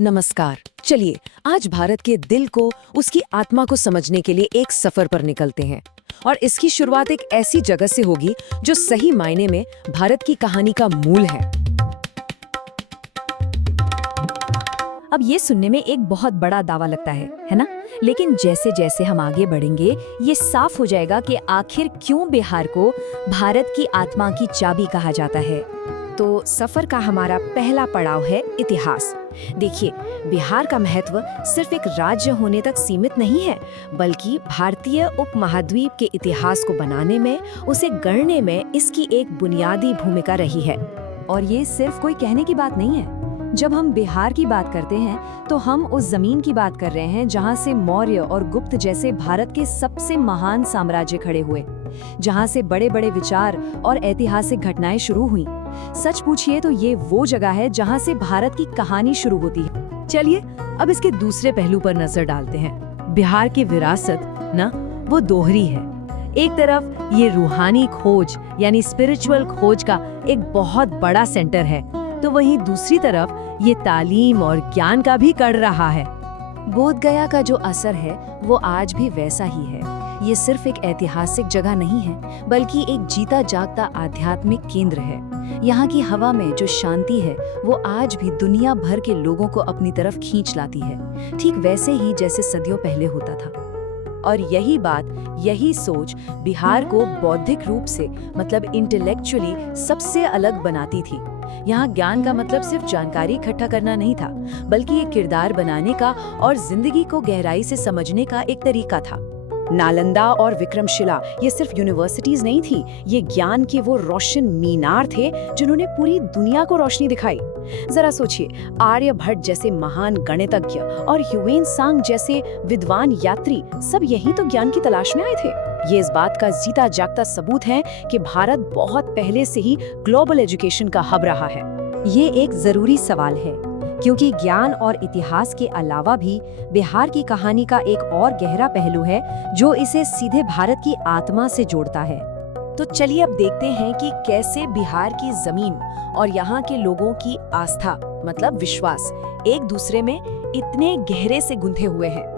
नमस्कार। चलिए आज भारत के दिल को, उसकी आत्मा को समझने के लिए एक सफर पर निकलते हैं। और इसकी शुरुआत एक ऐसी जगह से होगी जो सही मायने में भारत की कहानी का मूल है। अब ये सुनने में एक बहुत बड़ा दावा लगता है ना? लेकिन जैसे जैसे हम आगे बढ़ेंगे ये साफ हो जाएगा कि आखिर क्यों बिहार को भारत की आत्मा की चाबी कहा जाता है। तो सफर का हमारा पहला पड़ाव है इतिहास। देखिए, बिहार का महत्व सिर्फ एक राज्य होने तक सीमित नहीं है, बल्कि भारतीय उपमहाद्वीप के इतिहास को बनाने में, उसे गढ़ने में इसकी एक बुनियादी भूमिका रही है। और ये सिर्फ कोई कहने की बात नहीं है। जब हम बिहार की बात करते हैं तो हम उस जमीन की बात कर रहे हैं जहां से मौर्य और गुप्त जैसे भारत के सबसे महान साम्राज्य खड़े हुए, जहां से बड़े बड़े विचार और ऐतिहासिक घटनाएं शुरू हुई। सच पूछिए तो ये वो जगह है जहां से भारत की कहानी शुरू होती है। चलिए अब इसके दूसरे पहलू पर नजर डालते हैं। बिहार की विरासत ना, वो दोहरी है। एक तरफ ये रूहानी खोज यानी स्पिरिचुअल खोज का एक बहुत बड़ा सेंटर है, तो वहीं दूसरी तरफ ये तालीम और ज्ञान का भी कर रहा है। बोध गया का जो असर है वो आज भी वैसा ही है। ये सिर्फ एक ऐतिहासिक जगह नहीं है, बल्कि एक जीता जागता आध्यात्मिक केंद्र है। यहाँ की हवा में जो शांति है वो आज भी दुनिया भर के लोगों को अपनी तरफ खींच लाती है, ठीक वैसे ही जैसे सदियों पहले होता था। और यही बात, यही सोच बिहार को बौद्धिक रूप से, मतलब इंटेलेक्चुअली सबसे अलग बनाती थी। यहाँ ज्ञान का मतलब सिर्फ जानकारी इकट्ठा करना नहीं था, बल्कि एक किरदार बनाने का और जिंदगी को गहराई से समझने का एक तरीका था। नालंदा और विक्रमशिला ये सिर्फ यूनिवर्सिटीज नहीं थी, ये ज्ञान के वो रोशन मीनार थे जिन्होंने पूरी दुनिया को रोशनी दिखाई। जरा सोचिए, आर्यभट्ट जैसे महान गणितज्ञ और ह्यूएन सांग जैसे विद्वान यात्री सब यही तो ज्ञान की तलाश में आए थे। ये इस बात का जीता जागता सबूत है कि भारत बहुत पहले से ही ग्लोबल एजुकेशन का हब रहा है। ये एक जरूरी सवाल है, क्योंकि ज्ञान और इतिहास के अलावा भी बिहार की कहानी का एक और गहरा पहलू है जो इसे सीधे भारत की आत्मा से जोड़ता है। तो चलिए अब देखते हैं कि कैसे बिहार की जमीन और यहाँ के लोगों की आस्था, मतलब विश्वास, एक दूसरे में इतने गहरे से गुंथे हुए हैं।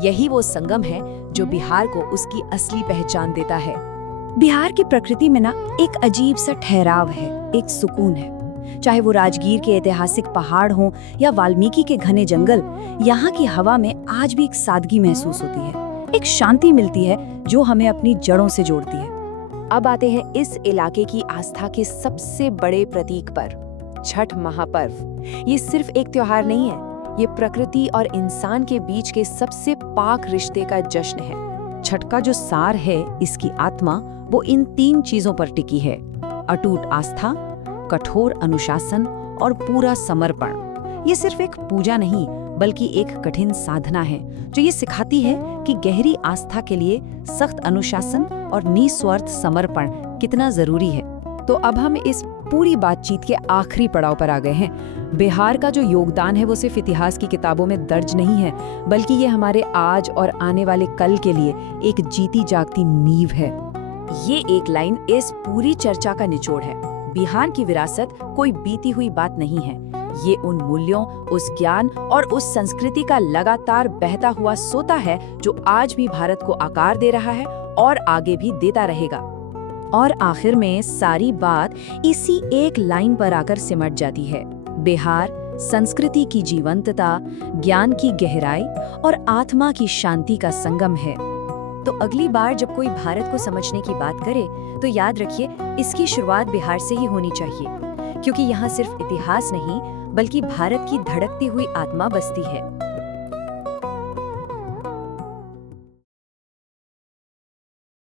यही वो संगम है जो बिहार को उसकी असली पहचान देता है। बिहार की प्रकृति में ना एक अजीब सा ठहराव है, एक सुकून है। चाहे वो राजगीर के ऐतिहासिक पहाड़ हों या वाल्मीकि के घने जंगल, यहाँ की हवा में आज भी एक सादगी महसूस होती है, एक शांति मिलती है जो हमें अपनी जड़ों से जोड़ती है। अब आते हैं इस इलाके की आस्था के सबसे बड़े प्रतीक पर, छठ महापर्व। ये सिर्फ एक त्योहार नहीं है, ये प्रकृति और इंसान के बीच के सबसे पाक रिश्ते का जश्न है। छठ का जो सार है, इसकी आत्मा, वो इन 3 चीजों पर टिकी है: अटूट आस्था, कठोर अनुशासन और पूरा समर्पण। ये सिर्फ एक पूजा नहीं, बल्कि एक कठिन साधना है जो ये सिखाती है कि गहरी आस्था के लिए सख्त अनुशासन और निस्वार्थ समर्पण कितना जरूरी है। तो अब हम इस पूरी बातचीत के आखिरी पड़ाव पर आ गए हैं। बिहार का जो योगदान है वो सिर्फ इतिहास की किताबों में दर्ज नहीं है, बल्कि ये हमारे आज और आने वाले कल के लिए एक जीती जागती नींव है। ये एक लाइन इस पूरी चर्चा का निचोड़ है। बिहार की विरासत कोई बीती हुई बात नहीं है, ये उन मूल्यों, उस ज्ञान और उस संस्कृति का लगातार बहता हुआ सोता है जो आज भी भारत को आकार दे रहा है और आगे भी देता रहेगा। और आखिर में सारी बात इसी एक लाइन पर आकर सिमट जाती है: बिहार संस्कृति की जीवंतता, ज्ञान की गहराई और आत्मा की शांति का संगम है। तो अगली बार जब कोई भारत को समझने की बात करे तो याद रखिए, इसकी शुरुआत बिहार से ही होनी चाहिए, क्योंकि यहाँ सिर्फ इतिहास नहीं, बल्कि भारत की धड़कती हुई आत्मा बसती है।